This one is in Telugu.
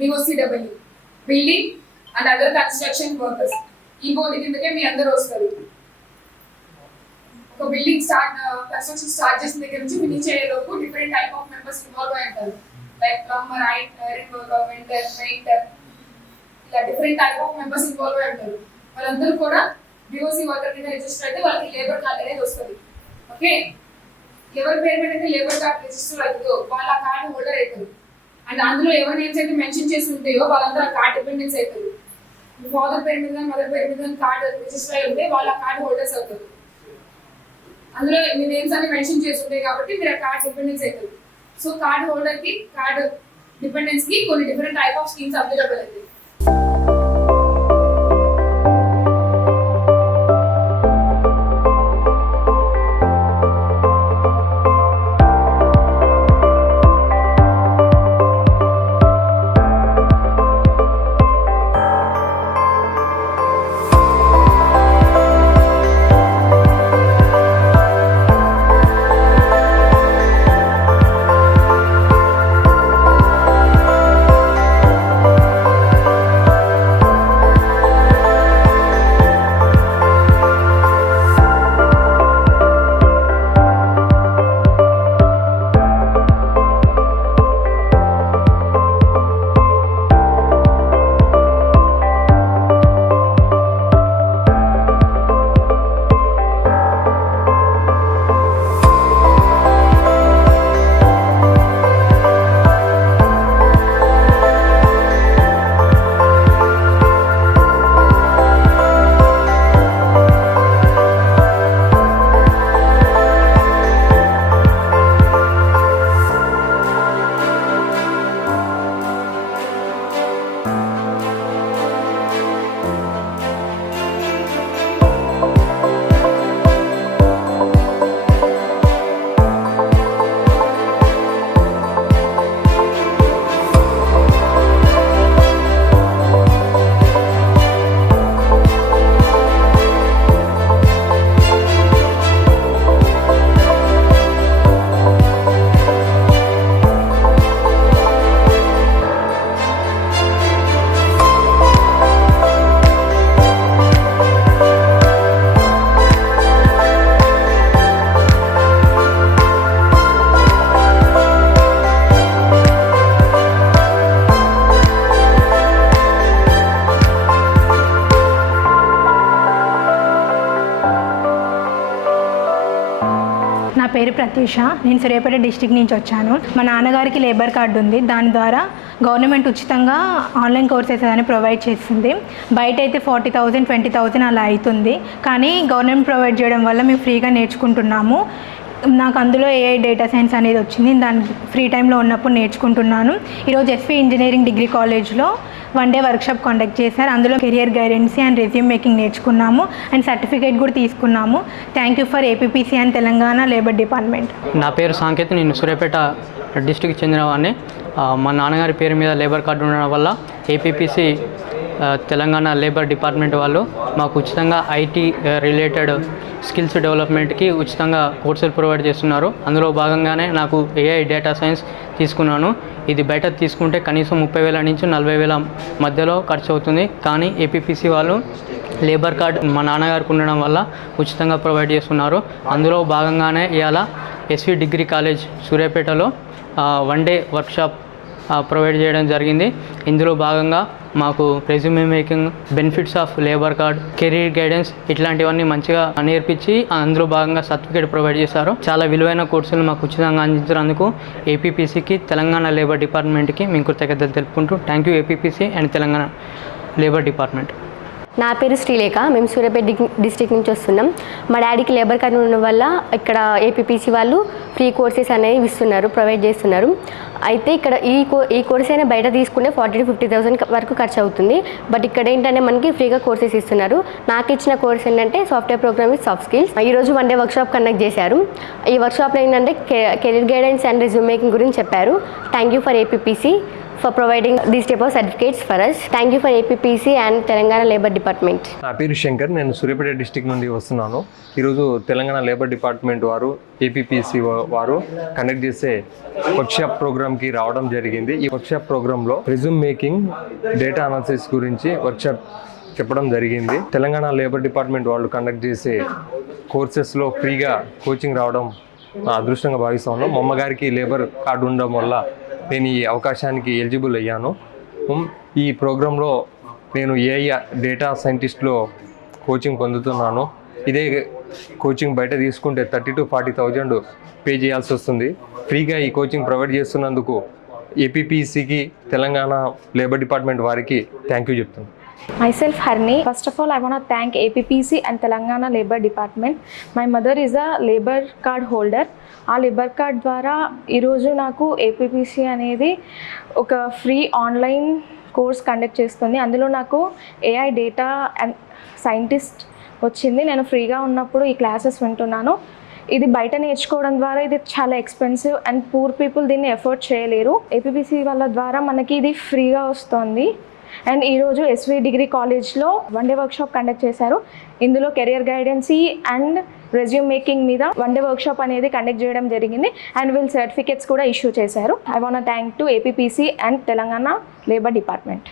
BOCW building and other construction workers. ఈ బోర్డు కిందకే మీ అందరూ వస్తారు. ఒక బిల్డింగ్ కన్స్ట్రక్షన్ స్టార్ట్ చేసిన దగ్గర నుంచి ఫినిష్ అయ్యేలోపు different type of members involve అయి ఉంటారు. Like plumber, iron worker, welder, painter, ఇలా different type of members involve అయి ఉంటారు. వాళ్ళందరూ కూడా BOC వర్కర్ కింద రిజిస్టర్ అయితే వాళ్ళకి లేబర్ కార్డ్ అనేది వస్తుంది. ఓకే, ఎవరి పేరు మీద అయితే లేబర్ కార్డ్ రిజిస్టర్ అవుతుందో వాళ్ళ కార్డు హోల్డర్ అవుతారు. అండ్ అందులో ఎవరి నేమ్స్ అయితే మెన్షన్ చేసి ఉంటాయో వాళ్ళందరూ ఆ కార్డ్ డిపెండెన్స్ అవుతారు. మీ ఫాదర్ పేరు మీద మదర్ పేరు మీద కార్డు రిజిస్టర్ అయి ఉంటే వాళ్ళ కార్డు హోల్డర్స్ అవుతారు. అందులో మీ నేమ్స్ అన్ని మెన్షన్ చేసి ఉంటాయి కాబట్టి మీరు ఆ కార్డ్ డిపెండెన్స్ అవుతారు. సో కార్డ్ హోల్డర్ కి, కార్డ్ డిపెండెన్స్ కి కొన్ని different type of schemes available అవుతాయి. నా పేరు ప్రత్యూష. నేను సూర్యాపేట డిస్టిక్ నుంచి వచ్చాను. మా నాన్నగారికి లేబర్ కార్డు ఉంది. దాని ద్వారా గవర్నమెంట్ ఉచితంగా ఆన్లైన్ కోర్సెస్ అని ప్రొవైడ్ చేస్తుంది. బయట అయితే 40,000 20,000 అలా అవుతుంది. కానీ గవర్నమెంట్ ప్రొవైడ్ చేయడం వల్ల మేము ఫ్రీగా నేర్చుకుంటున్నాము. నాకు అందులో AI డేటా సైన్స్ అనేది వచ్చింది. దాని ఫ్రీ టైంలో ఉన్నప్పుడు నేర్చుకుంటున్నాను. ఈరోజు SV ఇంజనీరింగ్ డిగ్రీ కాలేజ్లో 1 డే వర్క్షాప్ కండక్ట్ చేశారు. అందులో career guidance and resume making నేర్చుకున్నాము అండ్ సర్టిఫికేట్ కూడా తీసుకున్నాము. Thank you for APPC and Telangana labour department. నా పేరు సాంకేత్. నేను సూర్యాపేట డిస్టిక్ చెందినవాడిని. మా నాన్నగారి పేరు మీద లేబర్ కార్డు ఉండడం వల్ల APPC తెలంగాణ లేబర్ డిపార్ట్మెంట్ వాళ్ళు మాకు ఉచితంగా IT రిలేటెడ్ స్కిల్స్ డెవలప్మెంట్కి ఉచితంగా కోర్సులు ప్రొవైడ్ చేస్తున్నారు. అందులో భాగంగానే నాకు AI డేటా సైన్స్ తీసుకున్నాను. ఇది బయట తీసుకుంటే కనీసం 30,000 నుంచి 40,000 మధ్యలో ఖర్చు అవుతుంది. కానీ APPC వాళ్ళు లేబర్ కార్డ్ మా నాన్నగారికి ఉండడం వల్ల ఉచితంగా ప్రొవైడ్ చేస్తున్నారు. అందులో భాగంగానే ఇవాళ SV డిగ్రీ కాలేజ్ సూర్యాపేటలో 1 డే వర్క్షాప్ ప్రొవైడ్ చేయడం జరిగింది. ఇందులో భాగంగా మాకు resume making, benefits of labour card, career guidance ఇట్లాంటివన్నీ మంచిగా నేర్పించి అందులో భాగంగా సర్టిఫికేట్ ప్రొవైడ్ చేశారు. చాలా విలువైన కోర్సులు మాకు ఉచితంగా అందించినందుకు APPCకి, తెలంగాణ లేబర్ డిపార్ట్మెంట్కి మేము కృతజ్ఞతలు తెలుపుకుంటూ thank you APPC and Telangana labour department. నా పేరు శ్రీలేఖ. మేము సూర్యాపేట డిస్ట్రిక్ట్ నుంచి వస్తున్నాం. మా డాడీకి లేబర్ కార్డు ఉండడం వల్ల ఇక్కడ APPC వాళ్ళు ఫ్రీ కోర్సెస్ అనేవి ఇస్తున్నారు, ప్రొవైడ్ చేస్తున్నారు. అయితే ఇక్కడ ఈ కోర్స్ అయినా బయట తీసుకుంటే 40,000 to 50,000 వరకు ఖర్చు అవుతుంది. బట్ ఇక్కడ ఏంటంటే మనకి ఫ్రీగా కోర్సెస్ ఇస్తున్నారు. నాకు ఇచ్చిన కోర్స్ ఏంటంటే software program with soft skills. ఈరోజు 1 డే వర్క్షాప్ కండక్ట్ చేశారు. ఈ వర్క్షాప్లో ఏంటంటే career guidance and resume making గురించి చెప్పారు. Thank you for APPC for providing these type of certificates for us. Thank you for APPC and Telangana Labour Department. నా పేరు శంకర్, నేను సూర్యాపేట డిస్టిక్ నుండి వస్తున్నాను. ఈరోజు తెలంగాణ లేబర్ డిపార్ట్మెంట్ వారు ఏపీపీసీ వారు కండక్ట్ చేసే వర్క్షాప్ ప్రోగ్రామ్కి రావడం జరిగింది. ఈ వర్క్షాప్ ప్రోగ్రాంలో రెజ్యూమ్ మేకింగ్, డేటా అనాలిసిస్ గురించి వర్క్షాప్ చెప్పడం జరిగింది. తెలంగాణ లేబర్ డిపార్ట్మెంట్ వాళ్ళు కండక్ట్ చేసే కోర్సెస్లో ఫ్రీగా కోచింగ్ రావడం నా అదృష్టంగా భావిస్తా ఉన్నాం. మా అమ్మగారికి లేబర్ కార్డు ఉండడం వల్ల నేను ఈ అవకాశానికి ఎలిజిబుల్ అయ్యాను. ఈ ప్రోగ్రాంలో నేను ఏఐ డేటా సైంటిస్ట్లో కోచింగ్ పొందుతున్నాను. ఇదే కోచింగ్ బయట తీసుకుంటే 30,000 to 40,000 పే చేయాల్సి వస్తుంది. ఫ్రీగా ఈ కోచింగ్ ప్రొవైడ్ చేస్తున్నందుకు ఏపీపీసీకి, తెలంగాణ లేబర్ డిపార్ట్మెంట్ వారికి థ్యాంక్ యూ చెప్తున్నాను. Myself Harni. First of all, I want to thank APPC and Telangana Labour Department. My mother is a labor card holder. ఆ లేబర్ కార్డ్ ద్వారా ఈరోజు నాకు ఏపీపీసీ అనేది ఒక ఫ్రీ ఆన్లైన్ కోర్స్ కండక్ట్ చేస్తుంది. అందులో నాకు ఏఐ డేటా అండ్ సైంటిస్ట్ వచ్చింది. నేను ఫ్రీగా ఉన్నప్పుడు ఈ క్లాసెస్ వింటున్నాను. ఇది బయట నేర్చుకోవడం ద్వారా ఇది చాలా ఎక్స్పెన్సివ్ అండ్ పూర్ పీపుల్ దీన్ని ఎఫోర్డ్ చేయలేరు. ఏపీపీసీ వాళ్ళ ద్వారా మనకి ఇది ఫ్రీగా వస్తుంది. అండ్ ఈరోజు ఎస్వి డిగ్రీ కాలేజ్లో 1 day వర్క్షాప్ కండక్ట్ చేశారు. ఇందులో కెరియర్ గైడెన్సీ అండ్ రెజ్యూమ్ మేకింగ్ మీద 1 day వర్క్షాప్ అనేది కండక్ట్ చేయడం జరిగింది. అండ్ వీళ్ళు సర్టిఫికేట్స్ కూడా ఇష్యూ చేశారు. I want thank to APPC and Telangana labour department.